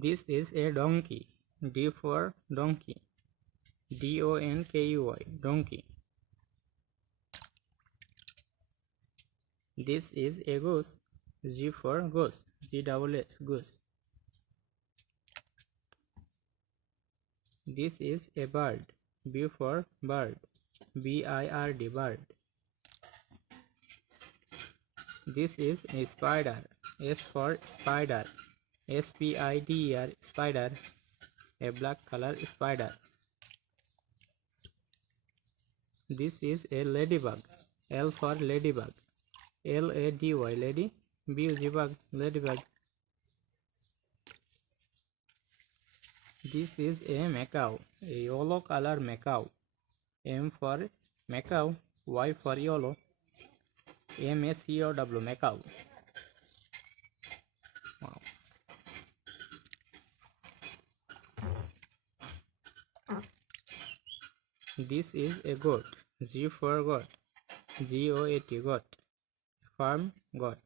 This is a donkey. D for donkey. D-O-N-K-E-Y, donkey. This is a goose. G for goose. G-double-S, goose. This is a bird. B for bird. B-I-R-D, bird. This is a spider. S for spider. S-P-I-D-E-R, spider. A black color spider. This is a ladybug. L for ladybug. L-A-D-Y, lady. B-U-G, bug, ladybug. This is a macaw, a yellow color macaw. M for macaw, Y for yellow. M-A-C-O-W, macaw. Wow. This is a goat. G for goat. G-O-A-T, goat. Farm goat.